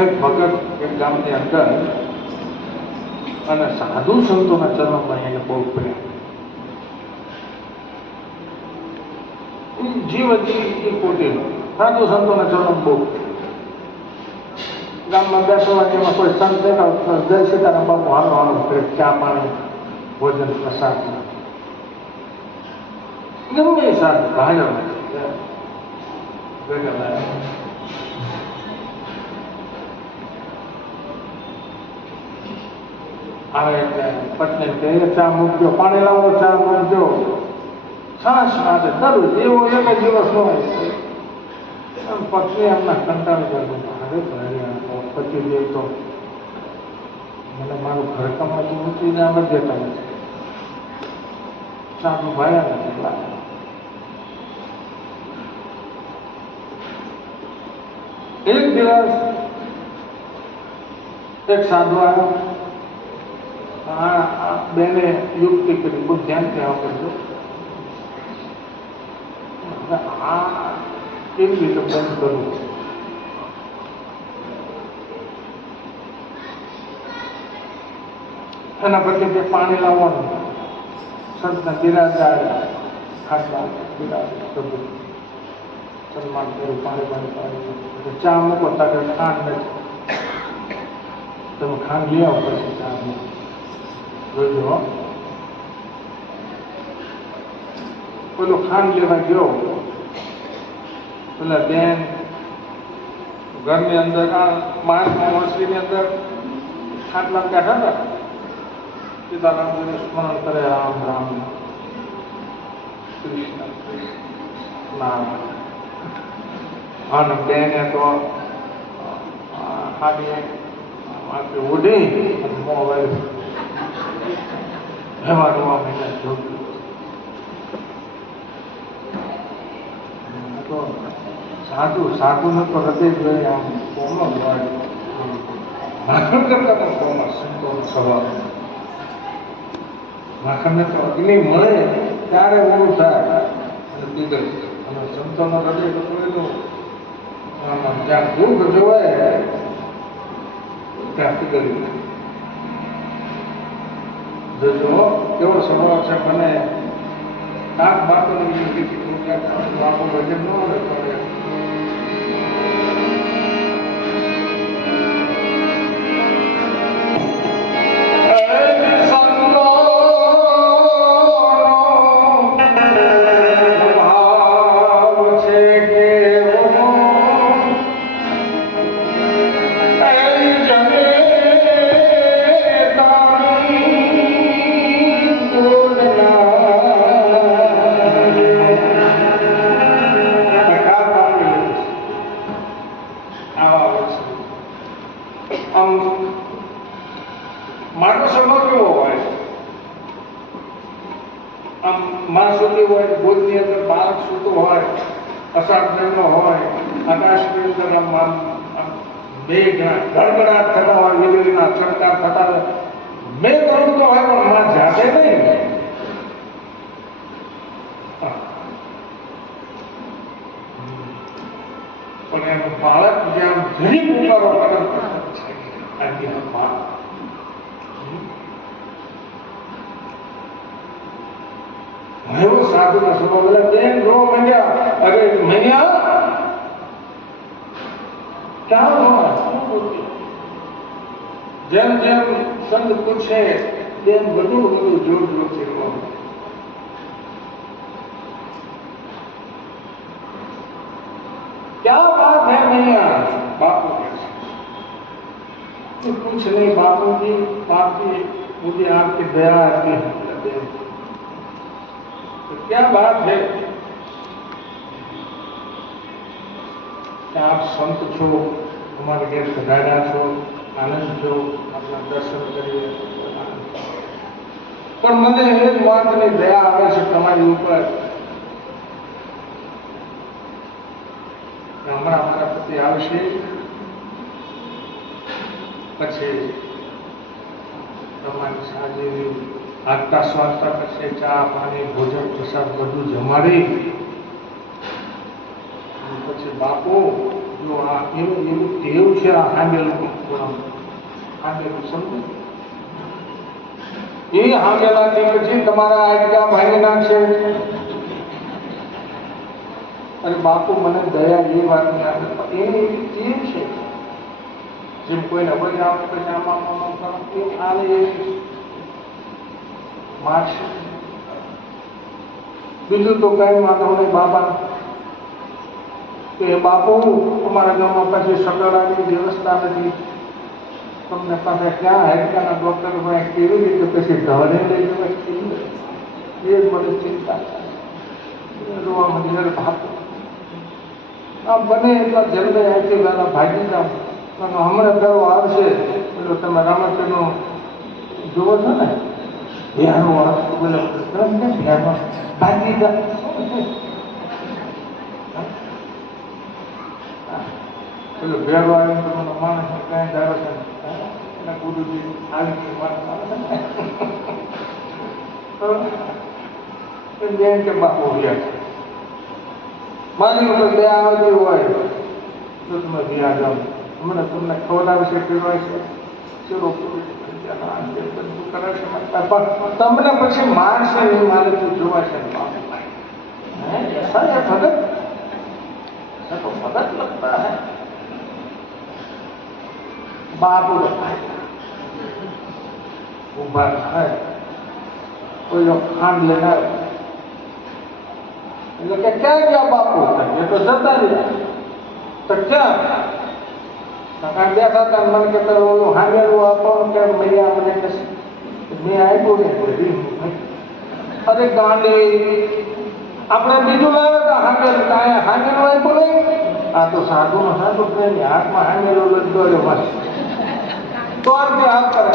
એક ભગત એક ગામની અંદર અને સાધુ સંતોના ચરણમાં એને બહુ પ્રેમ. જીવ એ પોતે સાધુ સંતોના ચરણ બહુ ગામમાં બેસવા જેમાં કોઈ સંત બેઠા જય સીતારામ બાપુ હાલો હાલો કરે, ચા પાણી ભોજન પ્રસાદ ગમે એ સાધુ હાજર આવે એટલે પત્ની કહે ચા મૂકજો, પાણી લાવો, ચા મૂકજો, છાશ માટે દરરોજ એવો એક દિવસ હોય. પત્ની એમના કંટાળી જાય, મારે પતિ દેવ તો મને મારું ઘરકામમાંથી મૂકીને આમ જ જતા નથી, સાધુ ભાયા નથી. એક દિવસ એક સાધુ આવ્યો, બેને યુક્તિ કરી, બહુ ધ્યાનથી આવડે છે, આ કેવી રીતે બંધ કરવું. એના પછી તે પાણી લાવવાનું, સંતના બિરાજદાર ખાટલા બિરાજ સન્માન કર્યું, પાણી પાણી ચા મૂકો તાકે ખાંડ નથી, તમે ખાંડ લઈ આવો પછી ચા જોજો. પેલો ખાંડ લેવા ગયો, પેલા બેન ઘરની અંદર માણસની અંદર ખાટલા બેઠા હતા, સીતારામજીનું સ્મરણ કરે, રામ રામ કૃષ્ણ કૃષ્ણ નામ. અને બેને તો ખાલી માથે ઉડી અને મોબાઈલ એમાં રોવા મહિના જોયું. તો સાધુ સાધુને તો હૃદય જોઈએ આમ કોમળ હોય, માખણ કરતા પણ કોમળ સંતોનો સ્વભાવ. માખણને તો અગ્નિ મળે ત્યારે ઓલું થાય અને પીગળ, અને સંતોનો હૃદય તો કોઈનું જ્યાં દુઃખ જોવાય ત્યાં પીગળી જાય. જોજો કેવો સ્વભાવ છે. મને કાક બાતોની બાપુ વજન ન આવે માનો સ્વભાવ કેવો હોય, આમ માં સુધી હોય, બોધની અંદર બાળક સૂતો હોય, અષાઢ મહિનો હોય, આકાશની અંદર આમ મેઘ ગડગડાટ થતા હોય, વીજળીના છંટકાર થતા હોય, મેઘ કરતો હોય પણ માં જાગે નહીં. પણ એનું બાળક જ્યાં ઘણી પુકારો કરે એવો સાધુ ના સ્વભાવ. બેન રો મંડ્યા, અરે મૈયા ક્યાં હોય? જેમ જેમ સંત પૂછે તેમ બધું બધું જોર જોરથી રો. क्या बात है मैया? बापू कुछ नहीं बापू जी, बापी मुझे आपकी दया आती है. तो क्या बात है कि आप संत छो, हमारे घर पधार्या छो, आनंद छो, अपना दर्शन करिए. पर મને એક વાતની દયા આવે છે તમારી ઉપર. હમણાં અમારા પતિ આવશે, પછી તમારી સાંજે આગતા સ્વાગતા કરશે, ચા પાણી ભોજન પ્રસાદ બધું જમાડી પછી બાપુ જો આ એવું એવું ટેવ છે આ હાંડેલું સમજો એ હાંડેલાથી પછી તમારા આજકા ભાંગી નાખશે. અરે બાપુ મને દયા એ વાત ની આવે એને એવી ટેવ છે જેમ કોઈને વજન આવે પછી આમાં આને એવી મારશે. બીજું તો કઈ વાંધો નહીં બાબા કે બાપુ અમારા ગામમાં પછી સગવડની વ્યવસ્થા નથી, તમને પાસે ક્યાં હાડકાના ડોક્ટર કેવી રીતે પછી ઢળે લઈ જવાય એ જ મને ચિંતા રોવા મંદિર ભાગો આ બને એટલા જલ્દી અહીંથી વહેલા ભાગી જાઓ અને હમણાં દરો આવશે એટલે તમે રામાચંદ્રનો જુઓ છો ને ધ્યાનમાં ભાગી જાઓ. પેલું ભેળો આવીને તમારો માણસ ક્યાંય ધારો છે એને ગુરુજી આવી માણસ કે બાપુ રહ્યા છે મારી ઉપર બે આવતી હોય તો તમે ત્યાં જાઓ મને તમને ખબર આવશે પીવાય છે ચલો કરે છે તમને પછી માણસે એ મારે જોવા છે બાપુ સાહેબ ભગત तो भगत लगता है बापू उभा है कोई लोग खान लेना એટલે કે ક્યાં ગયા બાપુ એ તો જતા રહ્યા તો ક્યાં કાકા બેઠા હતા મને કે ઓલું હાંડેલું આપો કે મૈયા મને કે મેં આપ્યું ને અરે ગાંડી આપણે બીજું લાવ્યા હતા હાંડેલું કાંઈ હાંડેલું આપ્યું નહીં આ તો સાધુનો સાધુ પ્રેમી હાથમાં હાંડેલું લડતો રહ્યો તો કે હાથ કરે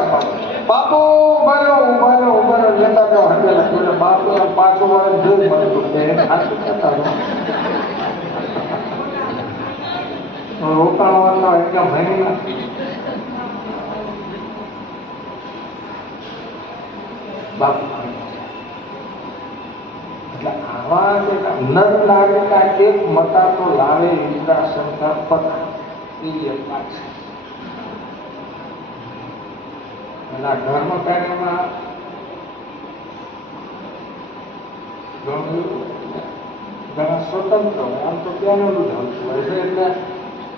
બાપુ ઉભા રહ્યો લેતા જાઓ હાંડેલા એટલે બાપુ પાછું વાર જોઈ મળતું હાથ કરતા રોકાણવાનો એકદમ મહિના બાપુ એટલે આવા નર નાગરિકા એક મતા તો લાવે ઇન્દ્રાશંકર પથ એ એક વાત છે. એના ધર્મ કાર્યમાં ઘણા સ્વતંત્ર હોય આમ તો ત્યાંનું જ હોય છે એટલે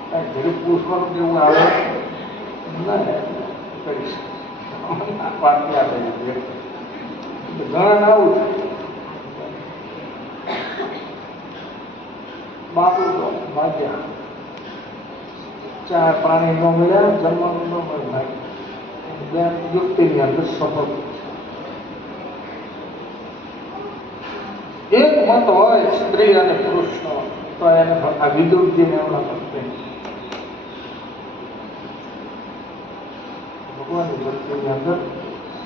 કઈ ઘરે પૂછવાનું જેવું આવે ના કરીશ પાર્ટી આપે ઘણા આવું છે. બાપુ તો ભાગ્યા ચા પાણી ન મળ્યા જમવાનું ન મળે ભાઈ યુક્તિની અંદર સફળ એક મત હોય સ્ત્રી અને પુરુષનો તો એને આ વિદુરજીને એમના ભક્તિ ભગવાનની ભક્તિની અંદર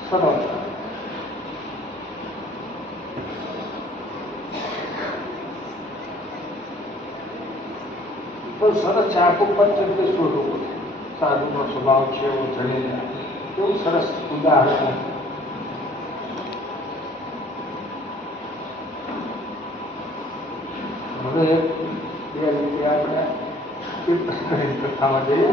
સરળ તો સરસ ચાકુ પર ચંદ્ર સ્વરૂપ સાધુનો સ્વભાવ છે એવો જણીને કેવું સરસ ઉદાહરણ. હવે બે રીતે આપણે કથામાં જઈએ.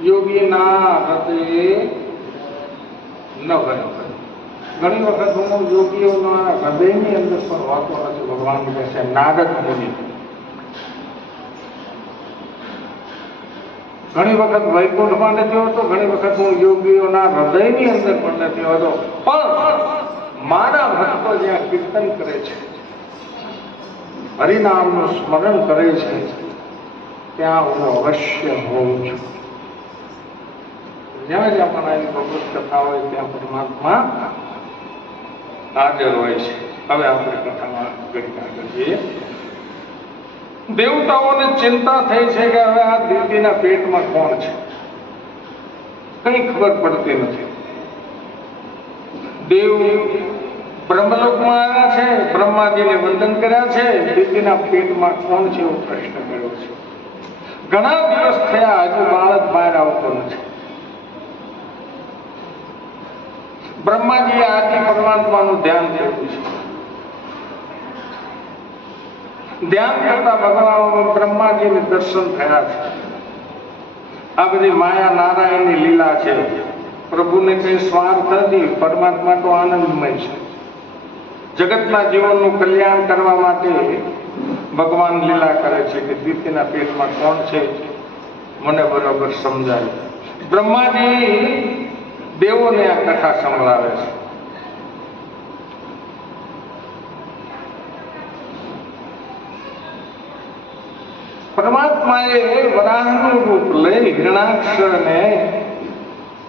યોગીના હૃદયે ન ભયો. ઘણી વખત હું યોગીઓના હૃદયની અંદર પણ વાતો નથી. ભગવાન કહે છે નારદ મુનિ. ઘણી વખત વૈકુંઠમાં નથી હોતો, ઘણી વખત હું યોગીઓના હૃદયની અંદર પણ નથી હોતો, પણ મારા ભક્તો જ્યાં કીર્તન કરે છે, હરિનામનું સ્મરણ કરે છે, ત્યાં હું અવશ્ય હોઉં છું. જ્યાં જ્યાં પણ આવી ભગવત કથા હોય ત્યાં પરમાત્મા હાજર હોય છે. હવે આપણે કથામાં ઘડી આગળ જઈએ. દેવતાઓને ચિંતા થઈ છે કે હવે આ દીકરીના પેટમાં કોણ છે, કઈ ખબર પડતી નથી. દેવ બ્રહ્મલોકમાં આવ્યા છે, બ્રહ્માજીને વંદન કર્યા છે, દીકરીના પેટમાં કોણ છે એવો પ્રશ્ન કર્યો છે. ઘણા દિવસ થયા, હજુ બાળક બહાર આવતો નથી. બ્રહ્માજીએ આદિ પરમાત્માનું ધ્યાન કર્યું છે. ધ્યાન કરતા ભગવાન બ્રહ્માજીને દર્શન થયા છે. આ બધી માયા નારાયણની લીલા છે. પ્રભુને કઈ સ્વાર્થ નથી, પરમાત્મા તો આનંદમય છે. જગતના જીવનનું કલ્યાણ કરવા માટે ભગવાન લીલા કરે છે કે દીકરીના પેટમાં કોણ છે મને બરોબર સમજાય. બ્રહ્માજી દેવોને આ કથા સંભળાવે છે. પરમાત્માએ વરાહનું રૂપ લઈ હિરણાક્ષરને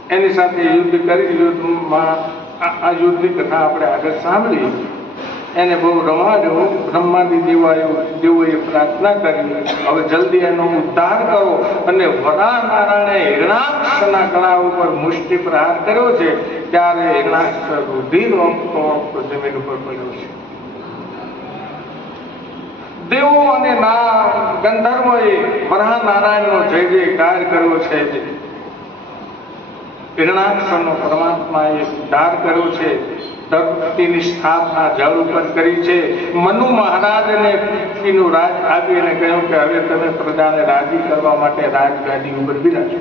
એની સાથે યુદ્ધ કરી. યુદ્ધમાં આ યુદ્ધની કથા આપણે આગળ સાંભળી. એને બહુ રમાડ્યો. બ્રહ્માદી દેવોએ પ્રાર્થના કરી, હવે જલ્દી એનો ઉદ્ધાર કરો. અને વરાહ નારાયણે હિરણાક્ષરના ગળા ઉપર મુષ્ટિ પ્રહાર કર્યો છે, ત્યારે હિરણાક્ષર રુધિર વળતો જમીન ઉપર પડ્યો છે. દેવો અને ગંધર્વોએ વરાહ નારાયણનો જય જયકાર કર્યો છે. હિરણાક્ષરનો પરમાત્માએ ઉદ્ધાર કર્યો છે. ધરતીની સ્થાપના જળ ઉપર કરી છે. મનુ મહારાજને પૃથ્વીનું રાજ આપી અને કહ્યું કે હવે તમે પ્રજાને રાજી કરવા માટે રાજગાદી ઉપર બિરાજો,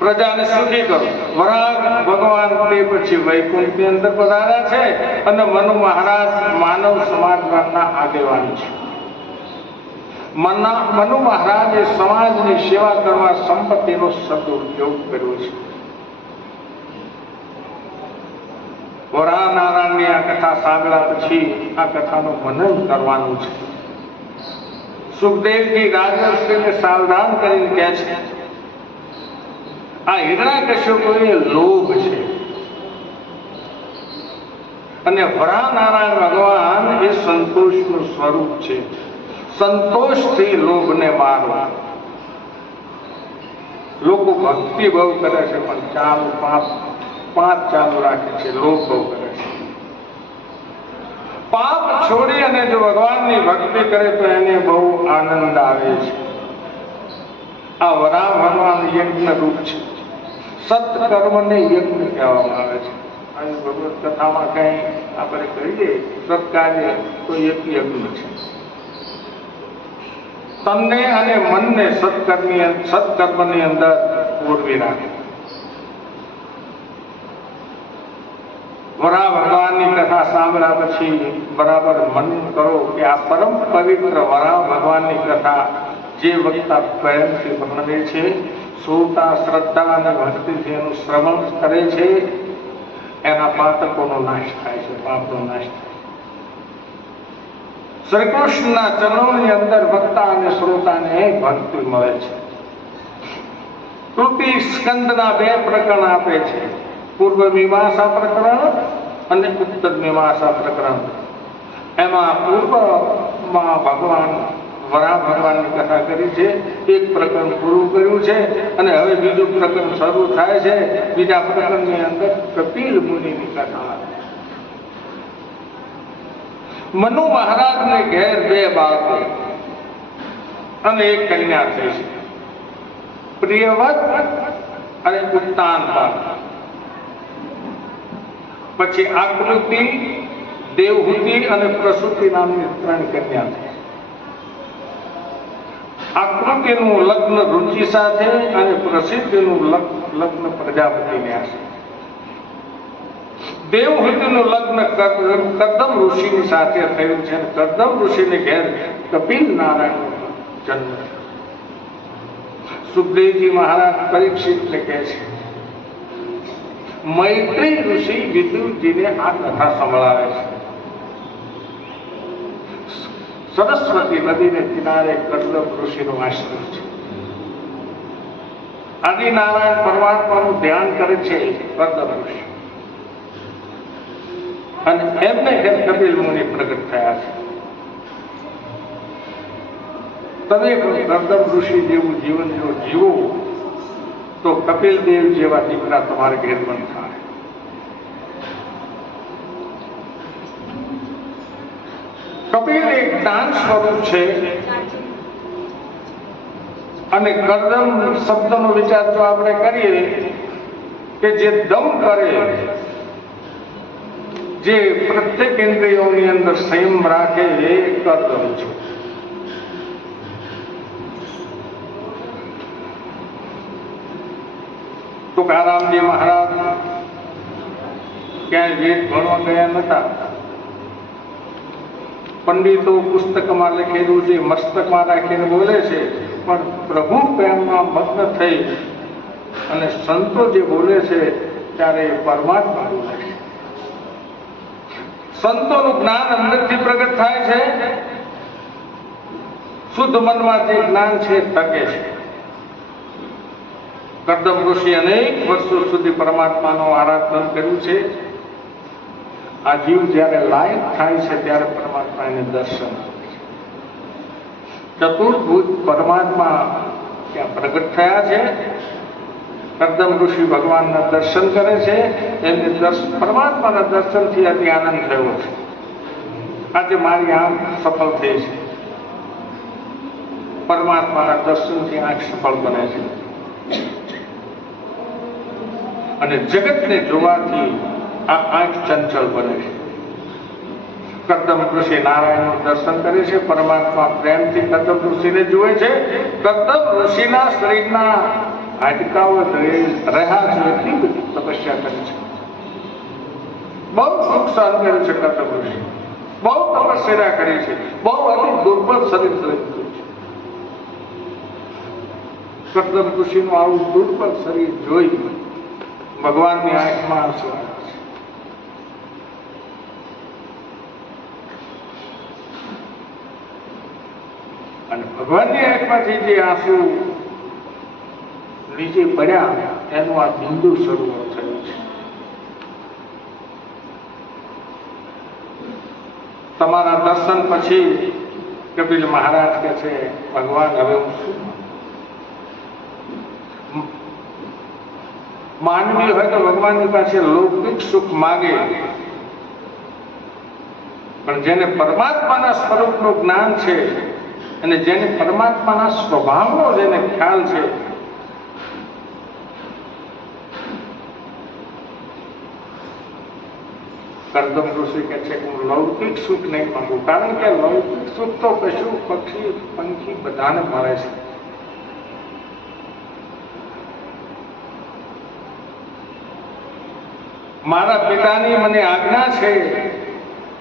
પ્રજાને સુખી કરો. વરાહ ભગવાન તે પછી વૈકુંઠની અંદર પધાર્યા છે અને મનુ મહારાજ માનવ સમાજના આગેવાન છે. મનુ મહારાજે સમાજની સેવા કરવા સંપત્તિનો સદુપયોગ કર્યો છે. વરાહ નારાયણની આ કથા સાંભળ્યા પછી આ કથાનું મનન કરવાનું છે. સુખદેવજી રાજર્ષિને સાવધાન કરીને કહે છે આ હિરણાકશ્યપુ એ લોભ છે અને વરાહ નારાયણ ભગવાન એ સંતોષનું સ્વરૂપ છે. સંતોષથી લોભને મારવા. લોકો ભક્તિ બહુ કરે છે પણ ચાલુ પાંચ ચાલુ રાખે છે, લોભ બહુ કરે છે. પાપ છોડી અને જો ભગવાનની ભક્તિ કરે તો એને બહુ આનંદ આવે છે. આ વરાહ ભગવાન યજ્ઞ રૂપ છે. સત્કર્મને યજ્ઞ કહેવામાં આવે છે. આવી ભગવત કથામાં કઈ આપણે કહીએ સત્કાર્ય તો એક યજ્ઞ છે. તનને અને મનને સત્કર્મની અંદર ઓરવી રાખે. વરાહ ભગવાનની કથા સાંભળ્યા પછી બરાબર મનન કરો કે આ પરમ પવિત્ર વરાહ ભગવાનની કથા જે વક્તા પ્રેમથી ભણે છે, શ્રોતા શ્રદ્ધા અને ભક્તિથી એનું શ્રવણ કરે છે, એના પાતકોનો નાશ થાય છે, પાપનો નાશ થાય. શ્રી કૃષ્ણના ચરણોની અંદર વક્તા અને શ્રોતાને ભક્તિ મળે છે. કૃતિ સ્કંદના 2 પ્રકરણ આપે છે, પૂર્વ મીમાંસા પ્રકરણ અને ઉત્તર મીમાંસા પ્રકરણ. એમાં પૂર્વમાં ભગવાન વરાહ ભગવાનની કથા કરી છે, એક પ્રકરણ પૂરું કર્યું છે અને હવે બીજું પ્રકરણ શરૂ થાય છે. બીજા પ્રકરણની અંદર કપિલ મુનિની કથા. મનુ મહારાજને ઘેર 2 બાળકો અને 1 કન્યા થઈ છે, પ્રિયવત અને ઉત્તાનપાદ. પછી આકૃતિ, દેવહૂતિ અને પ્રસૂતિ નામની 3 કન્યા થઈ. આકૃતિનું લગ્ન રુચિ સાથે અને પ્રસિદ્ધિનું લગ્ન પ્રજાપતિને આશે. દેવહૂતિનું લગ્ન કરદમ ઋષિની સાથે થયું છે. કરદમ ઋષિને ઘેર કપિલ નારાયણનો જન્મ. સુખદેવજી મહારાજ પરીક્ષિતને કહે છે, મૈત્રી ઋષિ વિદુરજીને આ કથા સંભળાવે છે. સરસ્વતી નદીને કિનારે કરદમ ઋષિનો આશ્રમ છે. આદિનારાયણ પરમાત્માનું ધ્યાન કરે છે કરદમ ઋષિ, અને એમને ઘેર કપિલ મુનિ પ્રગટ થયા છે. તમે કરદમ ઋષિ જેવું જીવન જો જીવો તો કપિલ દેવ જેવા દીકરા તમારે ઘેર પણ થાય. કપિલ એક જ્ઞાન સ્વરૂપ છે, અને કરદમ શબ્દનો વિચાર જો આપણે કરીએ કે જે દમ કરે, જે પ્રત્યેક ઇન્દ્રિયોની અંદર સંયમ રાખે, એ કરદમ છે. તુકારામજી મહારાજ ક્યાંય વેદ ભણવા ગયા નતા. પંડિતો પુસ્તકમાં લખેલું છે, મસ્તકમાં રાખીને બોલે છે, પણ પ્રભુ પ્રેમમાં મગ્ન થઈ અને સંતો જે બોલે છે ત્યારે પરમાત્મા બોલે છે. સંતોનું જ્ઞાન અંદરથી પ્રગટ થાય છે. શુદ્ધ મનમાં જે જ્ઞાન છે ટકે છે. કરદમ ઋષિ અનેક વર્ષો સુધી પરમાત્માનું આરાધન કર્યું છે. આ જીવ જ્યારે લાયક થાય છે ત્યારે પરમાત્મા એને દર્શન આપે છે. ચતુર્ભુજ પરમાત્મા ત્યાં પ્રગટ થયા છે. કરદમ ઋષિ ભગવાનના દર્શન કરે છે. એમને પરમાત્માના દર્શનથી અતિ આનંદ થયો છે. આજે મારી આંખ સફળ થઈ છે. પરમાત્માના દર્શનથી આંખ સફળ બને છે, અને જગતને જોવાથી આ આંખ ચંચળ બને છે. કરદમ ઋષિ નારાયણનું દર્શન કરે છે. પરમાત્મા પ્રેમથી કરદમ ઋષિને જુએ છે. કરદમ ઋષિના શરીરના હાડકાઓ રહ્યા છે, એટલી બધી તપસ્યા કરી છે. બહુ દુઃખ સહન કર્યું છે કરદમ ઋષિ, બહુ તપસ્યા કરી છે, બહુ અતિ દુર્બળ શરીર થયું છે. કરદમ ઋષિનું આવું દુર્બળ શરીર જોઈ ભગવાનની આંખમાં આંસુ આવ્યા છે. અને ભગવાનની આંખમાંથી જે આંસુ નીચે પડ્યા એનું આ બિંદુ શરૂ થયું છે. તમારા દર્શન પછી કપિલ મહારાજ કે છે, ભગવાન હવે હું શું? માનવી હોય તો ભગવાનની પાસે લૌકિક સુખ માગે, પણ જેને પરમાત્માના સ્વરૂપનું જ્ઞાન છે અને જેને પરમાત્માના સ્વભાવનો જેને ખ્યાલ છે, કરદમ ઋષિ કહે છે હું લૌકિક સુખ નહીં માંગુ, કારણ કે લૌકિક સુખ તો પશુ પક્ષી પંખી બધાને મળે છે. મારા પિતાની મને આજ્ઞા છે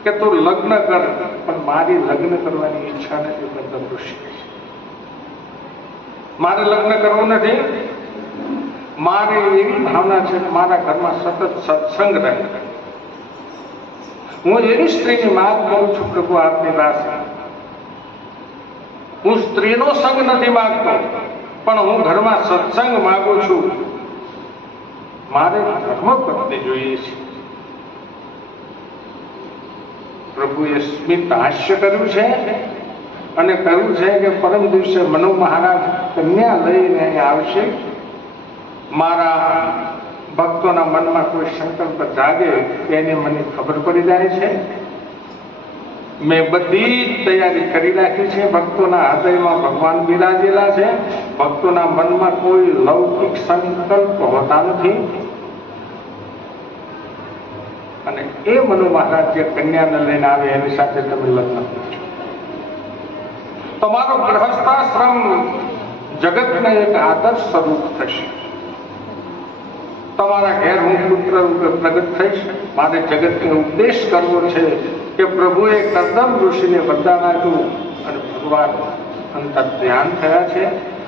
કે તું લગ્ન કર, પણ મારી લગ્ન કરવાની ઈચ્છા નથી. કરદમ ઋષિ મારે લગ્ન કરવું નથી. મારે એવી ભાવના છે કે મારા ઘરમાં સતત સત્સંગ રહે. હું એવી સ્ત્રીની માંગ કરું છું પ્રભુ આપની પાસે. હું સ્ત્રીનો સંગ નથી માંગતો, પણ હું ઘરમાં સત્સંગ માંગુ છું. મારે ધર્મપત્ની જોઈએ છે. પ્રભુએ સ્મિત હાસ્ય કર્યું છે અને કહ્યું છે કે પરમ દિવસે મનુ મહારાજ કન્યા લઈને આવશે. મારા ભક્તોના મનમાં કોઈ સંકલ્પ જાગે તેને મને ખબર પડી જાય છે. મેં બધી તૈયારી કરી રાખી છે. ભક્તોના હૃદયમાં ભગવાન બિરાજેલા છે. ભક્તોના મનમાં કોઈ લૌકિક સંકલ્પ હોતા નથી. અને એ મનુ મહારાજ જે કન્યાને લઈને આવે એની સાથે તમે લગ્ન કરજો. તમારો ગૃહસ્થાશ્રમ જગતને એક આદર્શ સ્વરૂપ થશે. તમારા ઘેર હું પુત્ર રૂપે પ્રગટ થઈશ. મારે જગતને ઉપદેશ કરવો છે કે પ્રભુએ કરદમ ઋષિને વરદાન આપ્યું અને ભગવાન અંતર ધ્યાન થયા છે.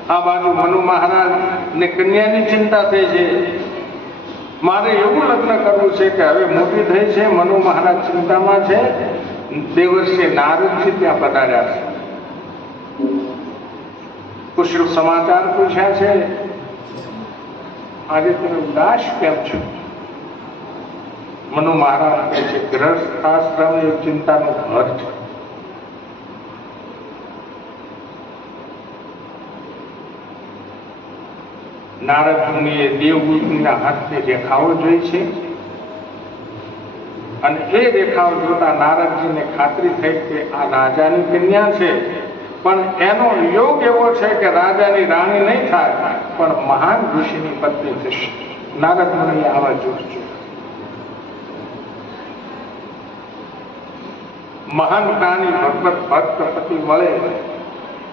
આ બાજુ મનુ મહારાજ ને કન્યાની ચિંતા થઈ છે. મારે એવું લગ્ન કરવું છે કે હવે મોટી થઈ છે. મનુ મહારાજ ચિંતામાં છે. દેવર્ષિ નારદજી ત્યાં પધાર્યા છે. કુશળ સમાચાર પૂછ્યા છે. આજે તમે ઉદાસ કેમ છો? મનુ મહારાજ કહે છે ગૃહસ્થાશ્રમ એ ચિંતાનું ઘર છે. નારદ મુનિએ દેવહૂતિના હાથની રેખાઓ જોઈ છે અને એ રેખાઓ જોતા નારદજીને ખાતરી થઈ કે આ રાજાની કન્યા છે, પણ એનો યોગ એવો છે કે રાજાની રાણી નહીં થાય પણ મહાન ઋષિની પત્ની થશે. નારદ મુનિએ આવા જોશ મહાન જ્ઞાની ભગવત ભક્ત પતિ મળે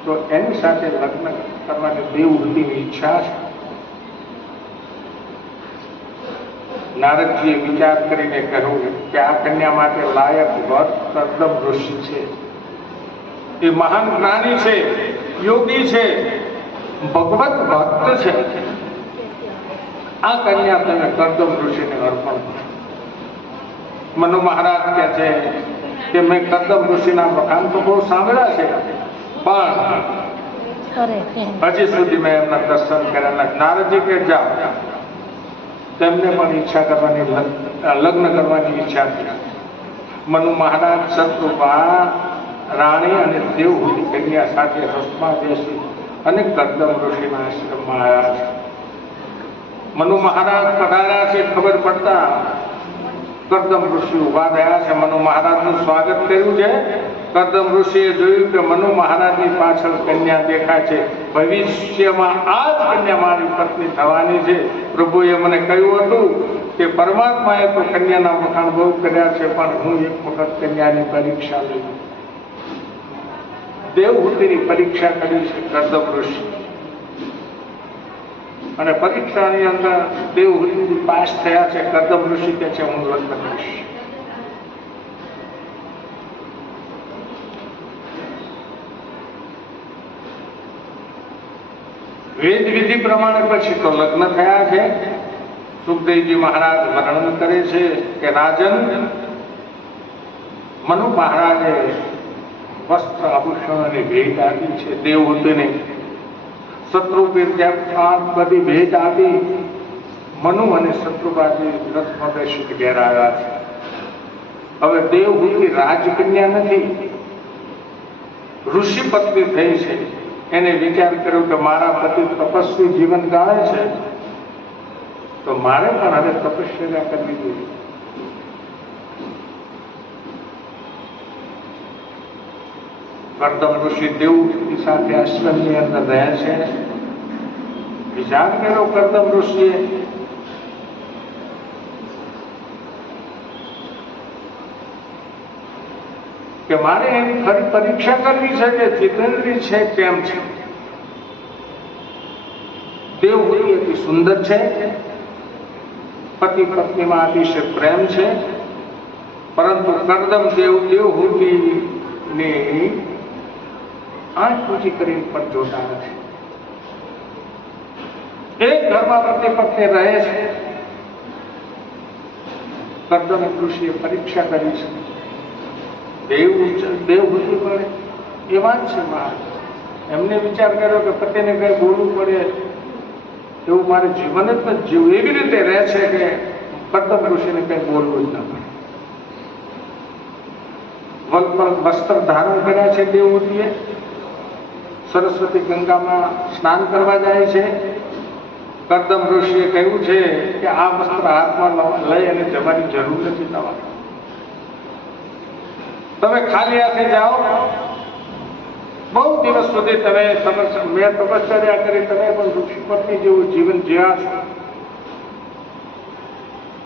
તો એની સાથે લગ્ન કરવાની દેવહૂતિની ઈચ્છા છે. નારદજીએ વિચાર કરીને કહ્યું કે આ કન્યા માટે લાયક વર કરદમ ઋષિ છે. એ મહાન જ્ઞાની છે, યોગી છે, ભગવત ભક્ત છે. આ કન્યા તમે કરદમ ઋષિને અર્પણ કરો. મનુ મહારાજ કહે છે કે મેં કરદમ ઋષિના વખાણ તો બહુ સાંભળ્યા છે, પણ હજી સુધી મેં એમના દર્શન કર્યા. નારદજી કે જાઓ, તેમને પણ ઈચ્છા કરવાની, લગ્ન કરવાની ઈચ્છા છે. મનુ મહારાજ શત્રુપા રાણી અને દેવહૂતિ કન્યા સાથે રથમાં બેસી અને કરદમ ઋષિના આશ્રમમાં આવ્યા છે. મનુ મહારાજ પધાર્યા છે. ખબર પડતા કરદમ ઋષિ ઉભા થયા છે. મનુ મહારાજનું સ્વાગત કર્યું છે. કરદમ ઋષિએ જોયું કે મનુ મહારાજની પાછળ કન્યા દેખાય છે. ભવિષ્યમાં આ જ કન્યા મારી પત્ની થવાની છે. પ્રભુએ મને કહ્યું હતું કે પરમાત્માએ તો કન્યાના વખાણ બહુ કર્યા છે, પણ હું એક વખત કન્યાની પરીક્ષા લઈ. દેવહૂતિની પરીક્ષા કરી છે કરદમ ઋષિ, અને પરીક્ષાની અંદર દેવહૂતિ પાસ થયા છે. કરદમ ઋષિ કહે છે હું લગ્ન કરીશ. વેદ વિધિ પ્રમાણે પછી તો લગ્ન થયા છે. સુખદેવજી મહારાજ વર્ણન કરે છે કે રાજન મનુ મહારાજે વસ્ત્ર આભૂષણોની ભેટ આપી છે દેવહૂતિને. શત્રુપે ત્યાં બધી ભેટ આપી. મનુ અને શત્રુપાજી રથમાં બેસી ઘેર આવ્યા છે. હવે દેવહૂતિ રાજકન્યા નથી, ઋષિ પત્ની થઈ છે. એને વિચાર કર્યો કે મારા પતિ તપસ્વી જીવન ગાળે છે, તો મારે પણ હવે તપસ્યા કરવી જોઈએ. કરદમ ઋષિ દેવહૂતિ સાથે આશ્રમની અંદર રહ્યા છે. વિચાર કર્યો કરદમ ઋષિએ કે મારે એની ફરી પરીક્ષા કરવી છે કે જીતેન્દ્રી છે કેમ છે. દેવહૂતિ અતિ સુંદર છે, પતિ પત્નીમાં અતિશય પ્રેમ છે, પરંતુ કરદમ દેવહૂતિની આંખ ઊંચી કરીને પણ જોતા નથી. એક ઘરમાં પતિ પત્ની રહે છે. કરદમ ઋષિએ પરીક્ષા કરી છે. દેવહૂતિ પણ એવા જ છે. એમને વિચાર કર્યો કે પતિને કઈ બોલવું પડે એવું મારે જીવન જ નથી જીવવું. એવી રીતે રહે છે કે કરદમ ઋષિને કઈ બોલવું જ ન પડે. વસ્ત્ર ધારણ કર્યા છે દેવહૂતિએ. સરસ્વતી ગંગામાં સ્નાન કરવા જાય છે. કરદમ ઋષિએ કહ્યું છે કે આ વસ્ત્ર હાથમાં લઈ અને જવાની જરૂર નથી તમારે. તમે ખાલી હાથે જાઓ. બહુ દિવસ સુધી તમે મેં તપશ્ચર્યા કરી, તમે પણ ઋષિ પત્ની જેવું જીવન જીવ્યા છો.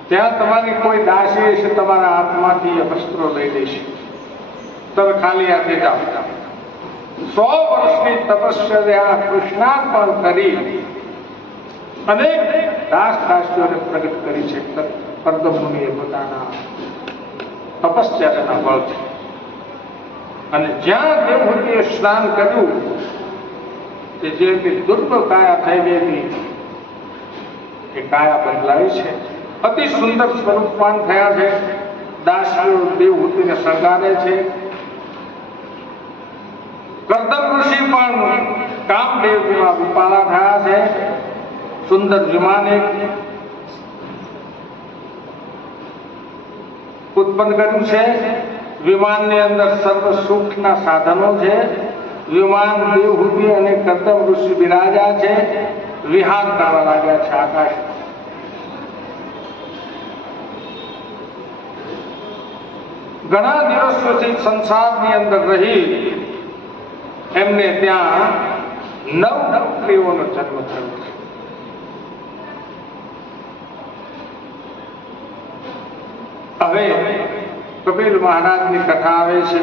ત્યાં તમારી કોઈ દાસી હશે, તમારા હાથમાંથી એ વસ્ત્રો લઈ લેશે. તમે ખાલી હાથે જાઓ. 100 વર્ષની તપસ્યા કૃષ્ણાર્પણ કરી અનેક દાસદાસીઓને પ્રગટ કરી છે. કર્દમ મુનિએ પોતાના તપસ્યાના બળથી. અને જ્યાં દેવહૂતિએ સ્નાન કર્યું કે જે દુર્બળ કાયા થઈ ગઈ હતી એ કાયા બદલાઈ છે, અતિ સુંદર સ્વરૂપવાન થયા છે. દાસીઓ દેવહૂતિને શણગારે છે. કર્દમ ઋષિ પણ કામદેવજીમાં રૂપાળા થયા છે. સુંદર વિમાન ઉત્પન્ન કર્યું છે. વિમાનની અંદર સર્વ સુખના સાધનો છે. વિમાન દેવહૂતિ અને કર્દમ ઋષિ બિરાજ્યા છે. વિહાર કરવા લાગ્યા છે આકાશ. ઘણા દિવસોથી સંસારની અંદર રહી એમને ત્યાં 9 પુત્રીઓનો જન્મ થયો છે. હવે કપિલ મહારાજની કથા આવે છે.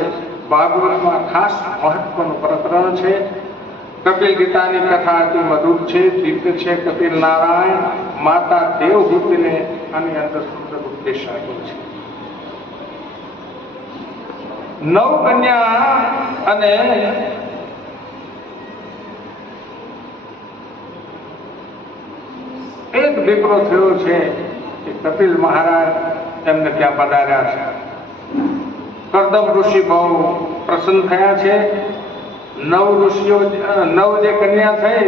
ભાગવતમાં ખાસ મહત્વનું પ્રકરણ છે. કપિલ ગીતાની કથા અતિ મધુર છે, દિવ્ય છે. કપિલ નારાયણ માતા દેવહૂતિને આની અંદર સુંદર ઉપદેશ આપ્યો છે. 9 કન્યા અને એક દીકરો થયો છે કે કપિલ મહારાજ એમને ત્યાં પધાર્યા છે. કર્દમ ઋષિ બહુ પ્રસન્ન થયા છે. 9 ઋષિઓ 9 જે કન્યા થઈ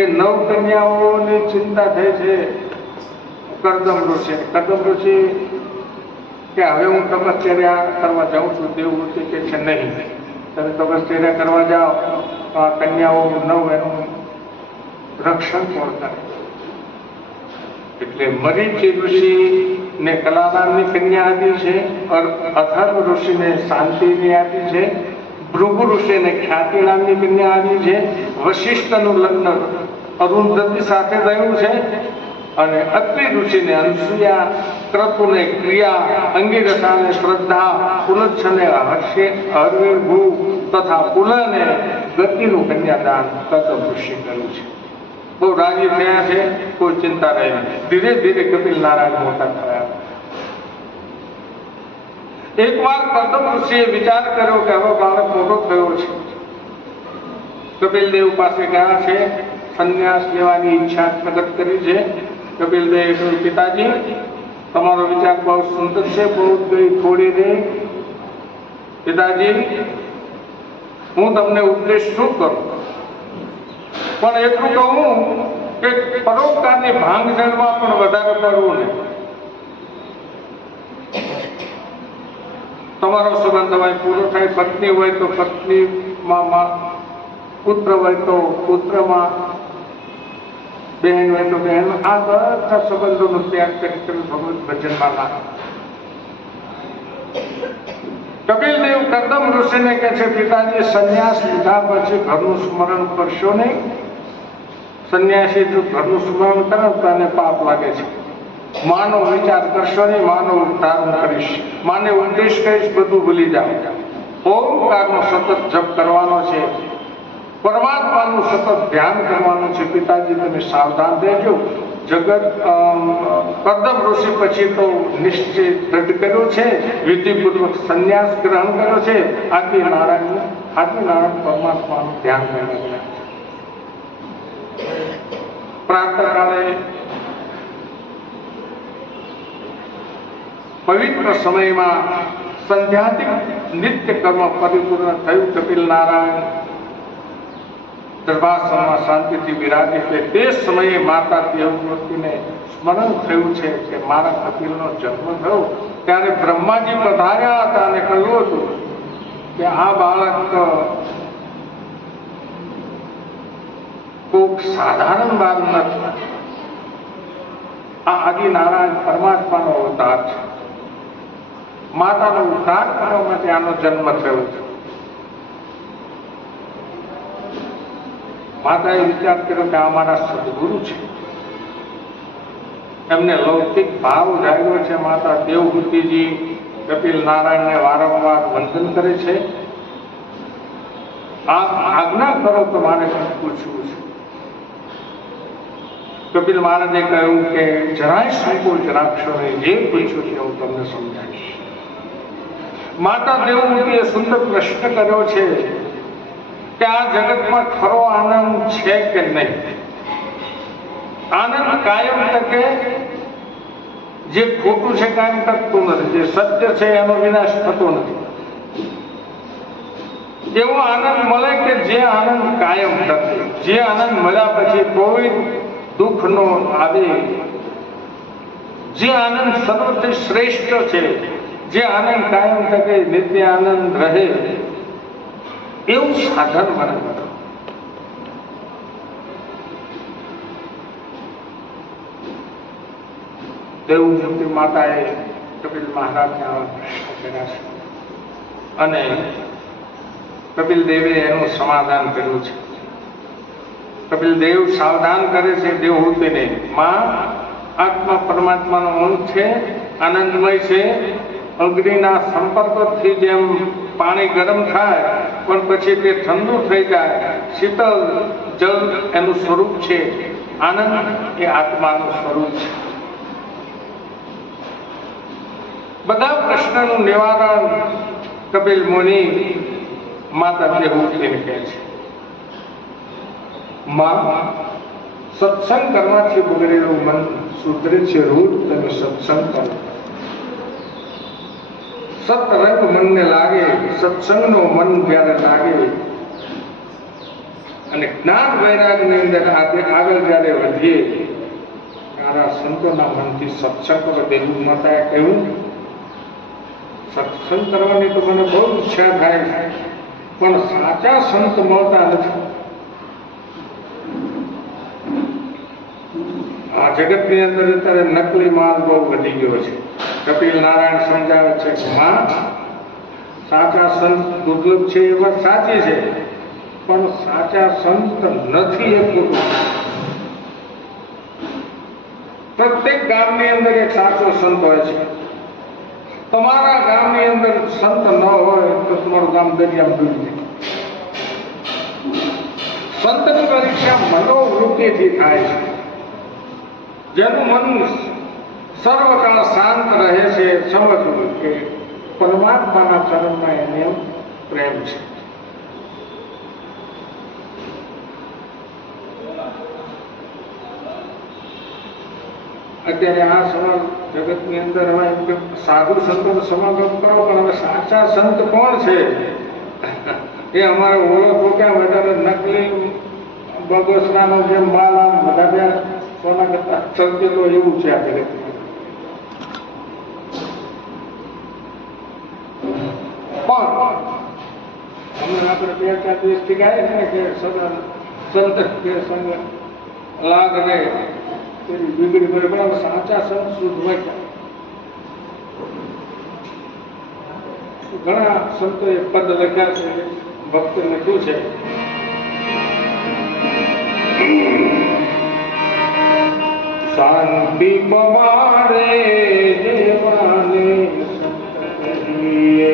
એ 9 કન્યાઓની ચિંતા થઈ છે કર્દમ ઋષિ કે હવે હું તપશ્ચર્યા કરવા જાઉં છું. દેવહૂતિ કે છે નહીં, તમે તપશ્ચર્યા કરવા જાઓ તો આ કન્યાઓ 9 એનું રક્ષણ કોણ કરે? એટલે મરીચી ઋષિ ને કલારામની કન્યા આપી છે, અથર્વ ઋષિને શાંતિની આપી છે, ભૃગુ ઋષિને ખ્યાતિ નામની કન્યા આપી છે, વશિષ્ઠનું લગ્ન અરુંધતી સાથે થયું છે, અને અત્રિ ઋષિને અનસૂયા, ક્રતુને ક્રિયા, અંગિરસાને શ્રદ્ધા, પુલચ્છને હર્ષભુ તથા પુલને ગતિનું કન્યાદાન કર્દમ ઋષિ કર્યું છે. બહુ રાજી થયા છે, કોઈ ચિંતા રહી નથી. ધીરે ધીરે કપિલ નારાયણ મોટા થયા. એકવાર કર્દમ ઋષિએ વિચાર કર્યો કે હવે બાળક મોટો થયો છે. કપિલ દેવ પાસે ગયા છે, સંન્યાસ લેવાની ઈચ્છા પ્રગટ કરી છે. કપિલ દેવ કહ્યું, પિતાજી તમારો વિચાર બહુ સુંદર છે, બહુ ગઈ થોડી રહી. પિતાજી હું તમને ઉપદેશ શું કરું, પણ એટલું કહું કે પરોપકારની ભાંગઝાળમાં પણ વધારે કરવું નહીં. તમારો સંબંધ હોય પૂરો થાય, પત્ની હોય તો પત્નીમાં, પુત્ર હોય તો પુત્રમાં, બહેન હોય તો બહેન, આ બધા સંબંધોનો ત્યાગ કરી તમે ભગવત ભજનમાં લાવો. કપિલ દેવ કર્દમ ઋષિને કહે છે, પિતાજી સંન્યાસ લીધા પછી ઘરનું સ્મરણ કરશો નહીં. સંન્યાસી જો ઘરનું સ્મરણ કરે તો એને પાપ લાગે છે. માનો વિચાર કરશો નહીં, માનો ઉચ્ચારણ કરીશ, માને ઉપદેશ કરીશ, બધું ભૂલી જાઓ. ઓમકારનો સતત જપ કરવાનો છે, પરમાત્માનું સતત ધ્યાન કરવાનું છે. પિતાજી તમે સાવધાન રહેજો. જગત કર્દમ ઋષિ પછી તો નિશ્ચય દ્રઢ કર્યો છે, વિધિપૂર્વક સંન્યાસ ગ્રહણ કર્યો છે. આદિનારાયણ પરમાત્માનું ધ્યાન મેળવ્યા. પ્રાતઃકાળે પવિત્ર સમયમાં સંધ્યાદિક નિત્ય કર્મ પરિપૂર્ણ થયું. કપિલ નારાયણ દરબારમાં શાંતિથી બિરાજે છે. તે સમયે માતા દેવહૂતિને સ્મરણ થયું છે કે મારા કપિલનો જન્મ થયો. ત્યારે બ્રહ્માજી પધાર્યા હતા અને કહ્યું હતું કે આ બાળક કોક સાધારણ બાળ નથી, આ આદિનારાયણ પરમાત્માનો અવતાર છે. માતાનો ઉદ્ધાર કરવા માટે આનો જન્મ થયો છે. માતાએ વિચાર કર્યો કે આ મારા સદગુરુ છે, એમને લૌકિક ભાવ જાગ્યો છે. માતા દેવહૂતિજી કપિલ નારાયણને વારંવાર વંદન કરે છે. આપ આજ્ઞા કરો તો મારે પૂછવું છે. કપિલ મહારાજે કહ્યું કે જરાય સંકોચ રાખશો નહીં, જે પૂછ્યું છે હું તમને સમજાવીશ. માતા દેવહૂતિએ સુંદર પ્રશ્ન કર્યો છે કે આ જગતમાં ખરો આનંદ છે કે નહીં? આનંદ કાયમ ટકે, જે ખોટું છે કાયમ ટકતું નથી, જે સત્ય છે એનો વિનાશ થતો નથી. એવો આનંદ મળે કે જે આનંદ કાયમ ટકે, જે આનંદ મળ્યા પછી કોઈ દુઃખ નો આવે, જે આનંદ સર્વથી શ્રેષ્ઠ છે, જે આનંદ કાયમ ટકે, નિત્ય આનંદ રહે, એવું સાધન મને મળે. દેવહૂતિ માતાએ કપિલ મહારાજને આવા પ્રશ્ન કર્યા છે અને કપિલ દેવે એનું સમાધાન કર્યું છે. કપિલ દેવ સાવધાન કરે છે દેવહૂતિને, માં, આત્મા પરમાત્માનો અંશ છે, આનંદમય છે. અગ્નિના સંપર્કથી જેમ પાણી ગરમ થાય પણ પછી તે ઠંડુ થઈ જાય, શીતળ જળ એનું સ્વરૂપ છે. આનંદ એ આત્માનું સ્વરૂપ છે. બધા પ્રશ્નનું નિવારણ કપિલ મુનિ માતા દેવહૂતિને કહે છે. માં, સત્સંગ કરવાથી બગડેલું મન સુધરે છે. રોજ તમે સત્સંગ કરો. સતરંગ મનને લાગે, સત્સંગનો મન જ્યારે લાગે અને જ્ઞાન વૈરાગની અંદર આગળ જ્યારે વધીએ ત્યારે સંતોના મનથી સત્સંગ કરો. દેવું માતાએ કહ્યું, સત્સંગ કરવાની તો મને બહુ ઈચ્છા થાય પણ સાચા સંત મળતા નથી. આ જગતની અંદર અત્યારે નકલી માલ બહુ વધી ગયો છે. કપિલ નારાયણ સમજાવે છે કે માં, સાચા સંત દુર્લભ છે એ વાત સાચી છે, પણ સાચા સંત નથી એ ખોટું. પ્રત્યેક ગામની અંદર એક સાચો સંત હોય છે. તમારા ગામની અંદર સંત ન હોય તો તમારું ગામ દરિયામાં ડૂબી જાય. સંતની પરીક્ષા મનોવૃત્તિથી થાય છે. જેનું મન સર્વકાળ શાંત રહે છે, સમજવું કે પરમાત્માના ચરણમાં એને પ્રેમ છે. અત્યારે આ સવાલ જગતની અંદર હવે સાધુ સંતોનો સમાગમ કરો, પણ હવે સાચા સંત કોણ છે એ અમારે ઓળખો ક્યાં? વધારે નકલી બગોસરાનો જેમ માલ આમ બધા સોના કરતા સત્ય તો એવું છે આ જગત. પણ હમણાં આપણે 2-4 દિવસથી ગાય છે ને કે સંત કે સંગ લાગ ને બીગડી પડે, પણ સાચા સંત શુદ્ધ હોય. ઘણા સંતોએ પદ લખ્યા છે, ભક્ત લખ્યું છે. શાંતિ પવાડે દેવાને સંત કહીએ,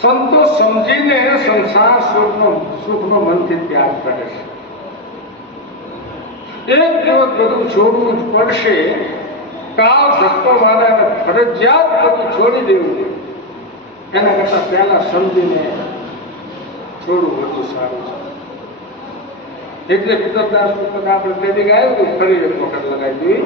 સંતો સમજીને સંસાર સુખનો મનથી ત્યાગ કરે છે. એક દિવસ બધું છોડવું જ પડશે. કાળ ધક્કો મારે ફરજિયાત બધું છોડી દેવું. એના કરતાં પહેલા સમજીને થોડું વધુ સારું છે. એટલે પિતરદાસ પુસ્તક આપણે તેથી ગાયું ફરી એક વખત લગાવી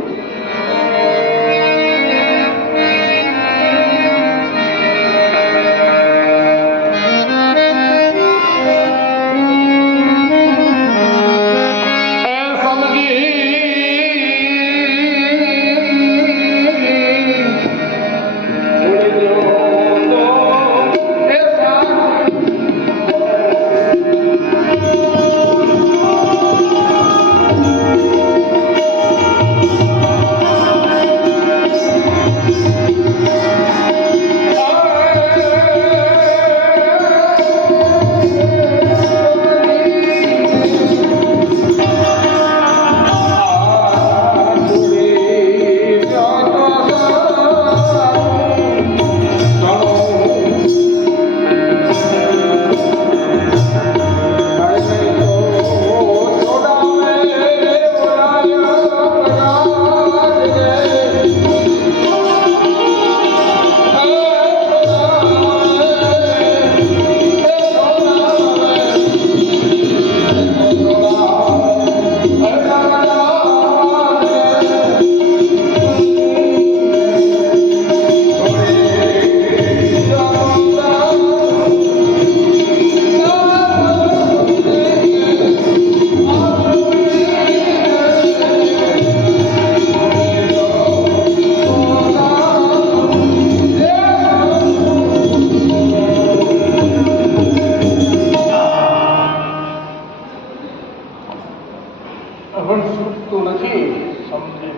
પણ છૂટતું નથી. સમજી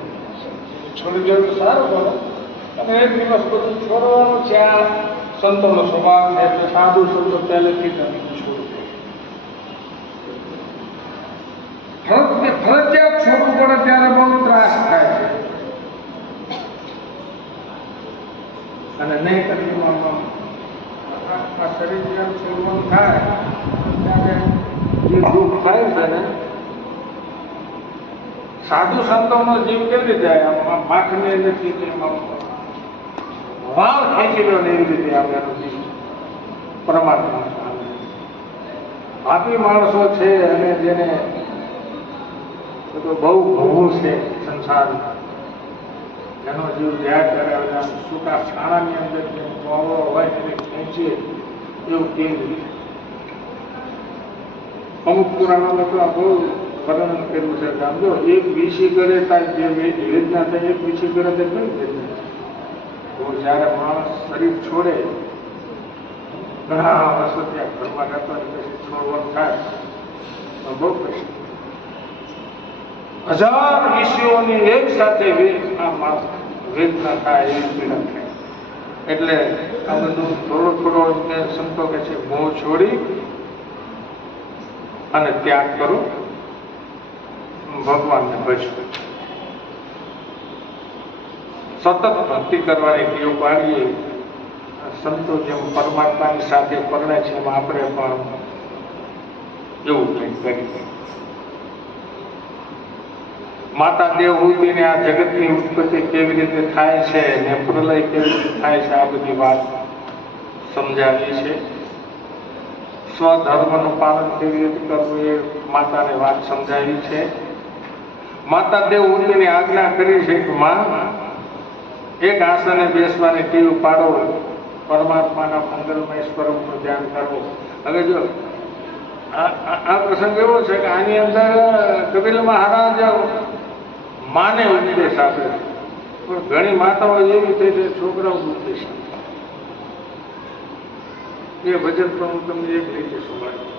છોડી દો તો સારું કરો. અને એક દિવસ બધું છોડવાનું છે. આ સંતોનો સ્વભાવ છે એટલે સાધુ શબ્દો પહેલેથી જ છોડવું ફરજિયાત છોડવું પડે ત્યારે બહુ ત્રાસ થાય છે. અને નહીં કરી આ શરીર જ્યારે છોડવાનું થાય ત્યારે જે દુઃખ થાય છે ને સાધુ સંતોનો જીવ કેવી રીતે માખને નથી વાવ ખેંચી લો ને એવી રીતે આપણે જીવ પરમાત્મા પાપી માણસો છે અને જેને બહુ ભવું છે સંસાર એનો જીવ ધ્યાન કરાવે સૂકા છાણાની અંદર વાવો હોય એને ખેંચીએ એવું કેવી રીતે. અમુક પુરાણોમાં તો આ બહુ વર્ણન કર્યું છે. સમજો એક વિષય કરે જે વેદના થાય એક વિષય કરે તે કઈ વેદના. તો જ્યારે માણસ શરીર છોડે ઘણા વર્ષો ત્યાં ઘરમાં રહેતો પછી છોડવાનું થાય તો બહુ કષ્ટ. 1000 વિષયોની એક સાથે વેદના થાય એવી પીડા થાય. એટલે આ બધું થોડો સંતો કે છે મોહ છોડી અને ત્યાગ કરો, ભગવાનને ભજવું. સતત ભક્તિ કરવાની ટેવ પાડીએ. સંતો જેમ પરમાત્માની સાથે પરણે છે એમ આપણે પણ એવું કંઈક કરીએ. માતા દેવહૂતિને આ જગતની ઉત્પત્તિ કેવી રીતે થાય છે ને પ્રલય કેવી રીતે થાય છે આ બધી વાત સમજાવી છે. સ્વધર્મનું પાલન કેવી રીતે કરવું એ માતાને વાત સમજાવી છે. માતા દેવહૂતિની આજ્ઞા કરી છે કે માં એક આસને બેસવાની ટેવ પાડો, પરમાત્માના મંગલમય સ્વરૂપનું ધ્યાન કરવો. હવે જો આ પ્રસંગ એવો છે કે આની અંદર કપિલ મહારાજ માને ઉપદેશ આપે છે, પણ ઘણી માતાઓ એવી થઈ છે છોકરાઓ ઉપદેશ આપે. એ ભજન પણ હું તમને એક રીતે સંભાળું.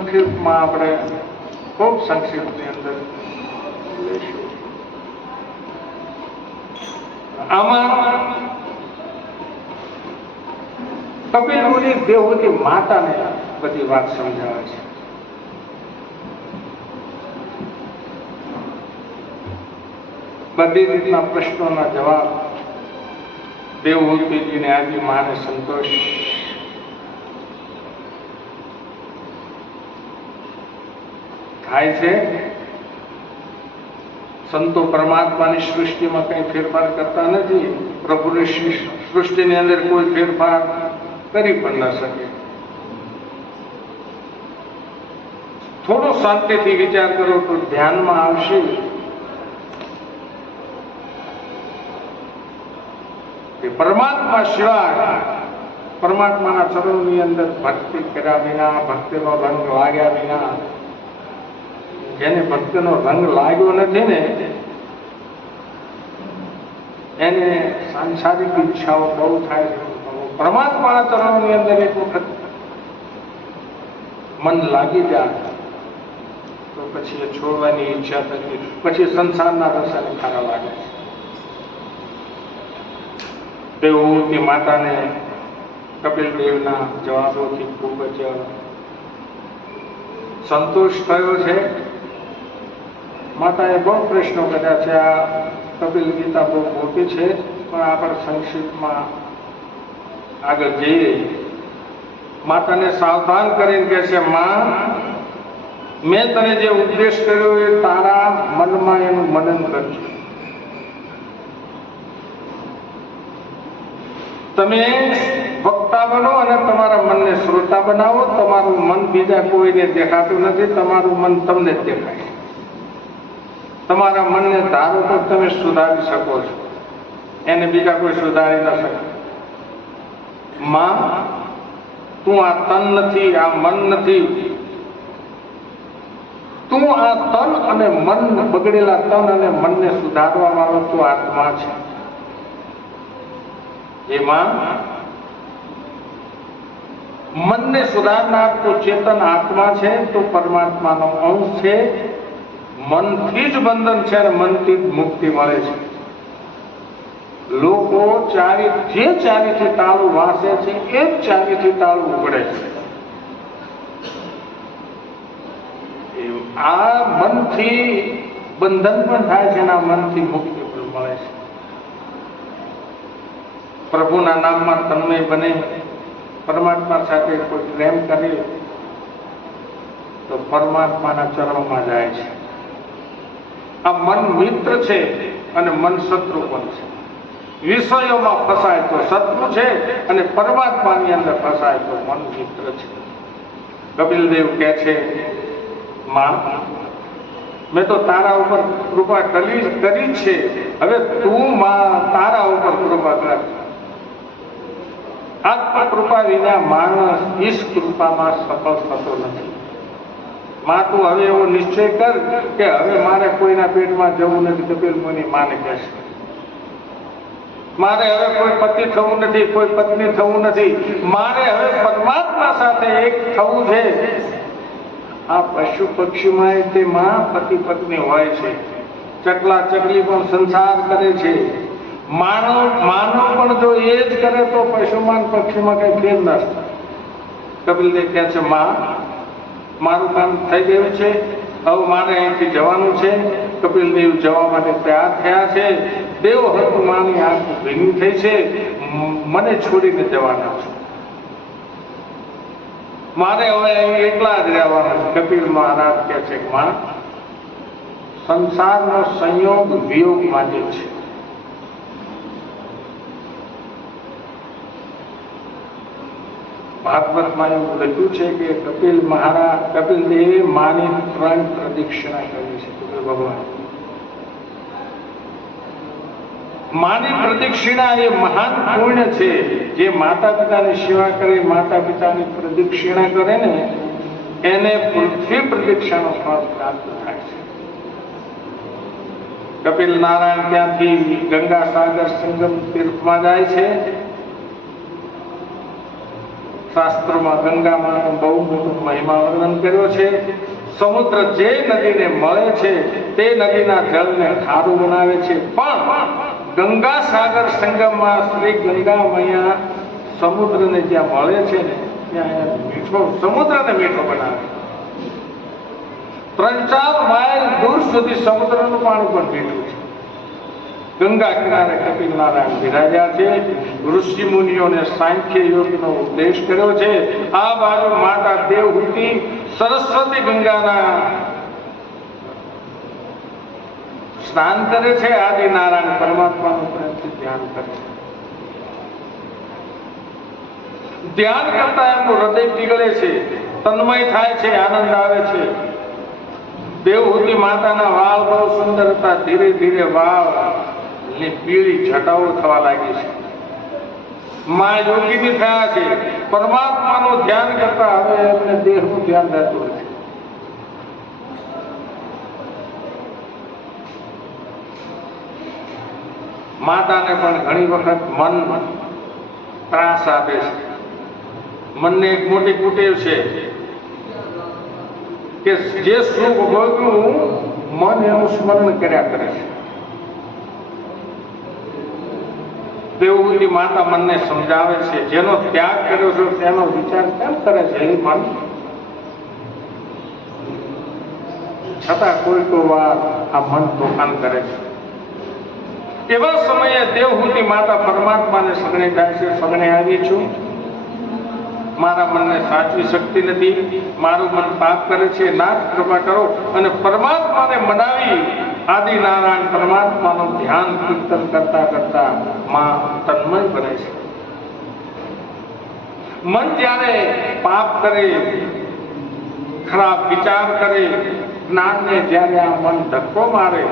સંક્ષિપ્તમાં આપણે ખૂબ સંક્ષિપ્તની અંદર લઈશું. આમાં કપિલ મુનિ દેવહૂતિ માતાને બધી વાત સમજાવે છે. બધી રીતના પ્રશ્નોના જવાબ દેવહૂતિજીને આદિ માને સંતોષ થાય છે. સંતો પરમાત્માની સૃષ્ટિમાં કઈ ફેરફાર કરતા નથી. પ્રભુની સૃષ્ટિની અંદર કોઈ ફેરફાર કરી પણ ન શકે. થોડો શાંતિથી વિચાર કરો તો ધ્યાનમાં આવશે કે પરમાત્મા સિવાય પરમાત્માના ચરણોની અંદર ભક્તિ કર્યા વિના, ભક્તિનો રંગ લાગ્યા વિના, જેને ભક્તિનો રંગ લાગ્યો નથી ને એને સાંસારિક ઈચ્છાઓ બહુ થાય છે. પરમાત્માના ચરણોની અંદર એક વખત મન લાગી જાય તો પછી એ છોડવાની ઈચ્છા થતી, પછી સંસારના રસાને ખારા લાગે છે. દેવહૂતિ માતાને કપિલ દેવના જવાબોથી ખૂબ જ સંતોષ થયો છે. માતાએ બહુ પ્રશ્નો કર્યા છે. આ કપિલ ગીતા બહુ મોટી છે, પણ આપણે સંક્ષિપ્તમાં આગળ જઈએ. માતાને સાવધાન કરીને કહે છે, માં, મેં તને જે ઉપદેશ કર્યો એ તારા મનમાં એનું મનન કરજો. તમે વક્તા બનો અને તમારા મનને શ્રોતા બનાવો. તમારું મન બીજા કોઈને દેખાતું નથી, તમારું મન તમને જ દેખાય. તમારા મનને ધારો તો તમે સુધારી શકો છો, એને બીજા કોઈ સુધારી ન શકે. માં, તું આ તન નથી, આ મન નથી, તું આ તન અને મન, બગડેલા તન અને મનને સુધારવા વાળો તું આત્મા છે. એમાં મનને સુધારનાર તો ચેતન આત્મા છે, તો પરમાત્માનો અંશ છે. મનથી જ બંધન છે અને મનથી જ મુક્તિ મળે છે. લોકો જે ચારીથી તાળું વાંચે છે એ જ ચારીથી તાળું ઉગડે છે. આ મનથી બંધન પણ થાય છે અને આ મનથી મુક્તિ પણ મળે છે. પ્રભુના નામમાં તન્મય બને, પરમાત્મા સાથે કોઈ પ્રેમ કરે તો પરમાત્માના ચરણોમાં જાય છે. આ મન મિત્ર છે અને મન શત્રુ પણ છે. વિષયોમાં ફસાય તો શત્રુ છે અને પરમાત્માની અંદર ફસાય તો મન મિત્ર છે. કપિલદેવ કહે છે, માં, મેં તો તારા ઉપર કૃપા કરી છે, હવે તું માં તારા ઉપર કૃપા કર. આત્મા કૃપા વિના માણસ ઈશ કૃપામાં સફળ થતો નથી. માં, તું હવે એવો નિશ્ચય કર કે હવે મારે કોઈના પેટમાં જવું નથી. કપિલ મુનિ માને કહેશે, મારે હવે કોઈ પતિ થવું નથી, કોઈ પત્ની થવું નથી, મારે હવે પરમાત્મા સાથે એક થવું છે. આ પશુ પક્ષીમાં તે માં પતિ પત્ની હોય છે, ચકલા ચકલી પણ સંસાર કરે છે. માનવ પણ જો એ જ કરે તો પશુમાન પક્ષીમાં કઈ ફેર ન થાય. કપિલદેવ કહે છે, માં, મારું કામ થઈ ગયું છે, હવે મારે અહીંથી જવાનું છે. કપિલદેવ જવા માટે તૈયાર થયા છે. દેવ હનુમાનની આંખ ભીની થઈ છે, મને છોડીને જવાના છે. મારે હવે અહીં એકલા જ રહેવાના છે. કપિલ મહારાજ કહે છે, માં, સંસારનો સંયોગ વિયોગ માટે છે. ભાગવતમાં એવું લખ્યું છે કે કપિલદેવે માની 3 પ્રદક્ષિણા કરી છે. કપિલ ભગવાન માની પ્રદક્ષિણા એ મહાન પુણ્ય છે. જે માતા પિતાની સેવા કરે, માતા પિતાની પ્રદક્ષિણા કરે ને એને પૃથ્વી પ્રદક્ષિણાનો ફળ પ્રાપ્ત થાય છે. કપિલ નારાયણ ત્યાંથી ગંગા સાગર સંગમ તીર્થમાં જાય છે. શાસ્ત્રોમાં ગંગામાં બહુ મોટું મહિમા વર્ણન કર્યો છે. સમુદ્ર જે નદીને મળે છે તે નદીના જળને ખારું બનાવે છે, પણ ગંગા સાગર સંગમમાં શ્રી ગંગા મૈયા સમુદ્રને જ્યાં મળે છે ને ત્યાં મીઠો, સમુદ્રને મીઠો બનાવે. 3-4 માઇલ દૂર સુધી સમુદ્રનું પાણી પણ મીઠું છે. ગંગા કિનારે કપિલ નારાયણ બિરાજ્યા છે. ઋષિ મુનિઓને સાંખ્ય યોગનો ઉપદેશ કર્યો છે. આ બાજુ માતા દેવહૂતિ સરસ્વતી ગંગાના સ્નાન કરે છે. આદિ નારાયણ પરમાત્માનું પ્રેમથી ધ્યાન કરે છે. ધ્યાન કરતા એમનું હૃદય પીગળે છે, તન્મય થાય છે, આનંદ આવે છે. દેવહૂતિ માતાના વાળ બહુ સુંદર હતા. ધીરે ધીરે વાળ પીળી છટાઓ થવા લાગી છે. મા યોગીની થયા છે. પરમાત્માનું ધ્યાન કરતા હવે એમને દેહનું ધ્યાન રહેતું નથી. માતાને પણ ઘણી વખત મન ત્રાસ આપે છે. મનને એક મોટી કુટેવ છે કે જે સુખ ભોગવ્યું મન એનું સ્મરણ કર્યા કરે છે. દેવહૂતિ માતા મનને સમજાવે છે, જેનો ત્યાગ કર્યો છે તેનો વિચાર કેમ કરે છે એ મન? છતાં કોઈ વાર આ મન તોફાન કરે છે. એવા સમયે દેવહૂતિ માતા પરમાત્માને શરણે જાય છે. શરણે આવી છું, મારા મનને સાચવી શકતી નથી, મારું મન પાપ કરે છે, નાથ કૃપા કરો. અને પરમાત્માને મનાવી આદિ નારાયણ પરમાત્માનું ધ્યાન કીર્તન કરતા કરતા માં તન્મય બને છે. મન જ્યારે પાપ કરે, ખરાબ વિચાર કરે, જ્ઞાનને જ્યારે આ મન ધક્કો મારે,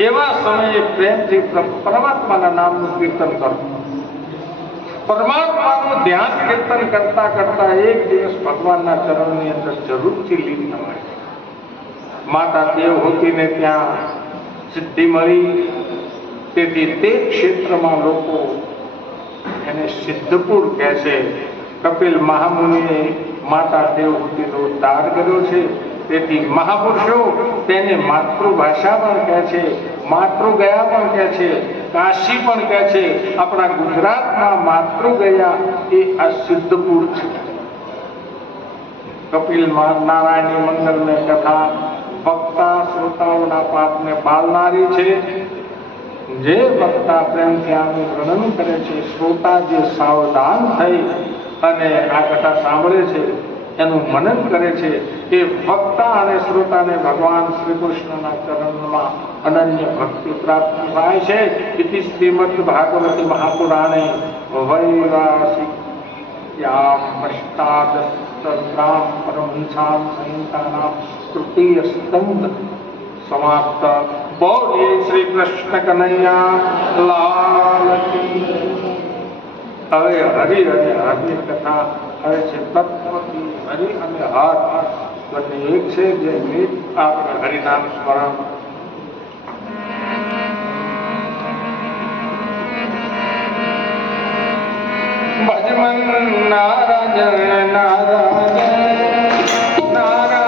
એવા સમયે પ્રેમથી પરમાત્માના નામનું કીર્તન કરો. પરમાત્માનું ધ્યાન કીર્તન કરતા કરતા એક દિવસ ભગવાનના ચરણની અંદર જરૂરથી લીન થવાય. માતા દેવહૂતિને ત્યાં સિદ્ધિ મળી, તેથી તે ક્ષેત્રમાં લોકો એને સિદ્ધપુર કહે છે. કપિલ મહામુનિએ માતા દેવહૂતિનો ઉદ્ધાર કર્યો છે. તેથી મહાપુરુષો તેને માતૃભાષા પણ કહે છે, માતૃગયા પણ કહે છે, કાશી પણ કહે છે. આપણા ગુજરાતમાં માતૃગયા એ આ સિદ્ધપુર છે. કપિલ નારાયણની મંગલમય કથા વક્તા શ્રોતાઓના પાપને બાળનારી છે. જે વક્તા પ્રેમથી આનું વર્ણન કરે છે, શ્રોતા જે સાવધાન થઈ અને આ કથા સાંભળે છે, એનું મનન કરે છે, એ વક્તા અને શ્રોતાને ભગવાન શ્રી કૃષ્ણના ચરણમાં અનન્ય ભક્તિ પ્રાપ્ત થાય છે. ઇતિ શ્રીમદ ભાગવતી મહાપુરાણે વૈવાસિક્યામ અષ્ટાદશસહસ્રામ પરમહંસામ સંહિતાનામ તૃતીય સ્કંદ સમાપ્ત. બોલીએ શ્રી કૃષ્ણ કનૈયા લાલ કી. હવે હરિ અને હરની કથા હવે છે. તત્વથી હરિ અને હર બંને એક છે. જે મિત આપણે હરિનામ સ્મરણ. ભજમન નારાયણ નારાયણ નારાયણ.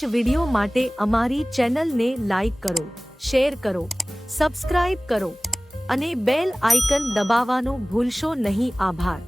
જ વિડિયો માટે અમારી ચેનલને લાઈક કરો, શેર કરો, સબસ્ક્રાઇબ કરો અને બેલ આઇકન દબાવવાનું ભૂલશો નહીં. આભાર.